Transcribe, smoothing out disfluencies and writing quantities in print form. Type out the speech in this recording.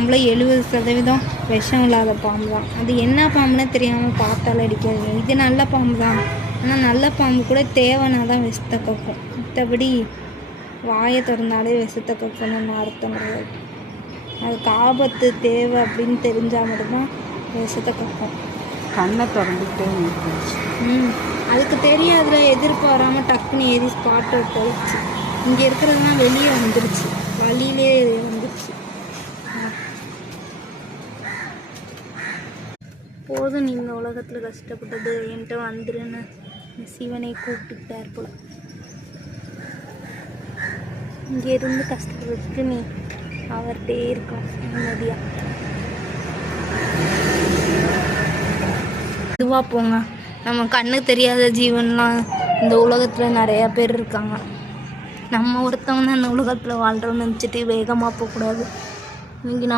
பாம்பில் 70% விஷம் இல்லாத பாம்பு தான். அது என்ன பாம்புன்னே தெரியாமல் பார்த்தாலும் அடிக்காது. இது நல்ல பாம்பு தான். ஆனால் நல்ல பாம்பு கூட தேவைன்னா தான் விஷத்தை கக்கும். மற்றபடி வாயை திறந்தாலே விஷத்தை கக்கணும்னு அர்த்தம் கிடையாது. அதுக்கு ஆபத்து தேவை அப்படின்னு தெரிஞ்சால் மட்டும்தான் விஷத்தை கக்கும். கண்ணை திறந்துக்கிட்டே அதுக்கு தெரியாதுல, எதிர்பாராமல் டக்குன்னு ஏறி ஸ்பாட் அவுட் ஆயிடுச்சு. இங்கே இருக்கிறதுலாம் வெளியே வந்துருச்சு, வழியிலே வந்துருச்சு. போதும் நீ இந்த உலகத்தில் கஷ்டப்பட்டது, என்கிட்ட வந்துருன்னு சிவனை கூப்பிட்டுக்கிட்டார் போல. இங்கே இருந்து கஷ்டப்படுறதுக்கு நீ அவர்கிட்டே இருக்கலாம் நிம்மதியாக. இதுவாக போங்க. நம்ம கண்ணு தெரியாத ஜீவன்லாம் இந்த உலகத்தில் நிறையா பேர் இருக்காங்க. நம்ம ஒருத்தவங்க தான் இந்த உலகத்தில் வாழ்கிறோன்னு நினச்சிட்டு வேகமாக போகக்கூடாது. இன்றைக்கி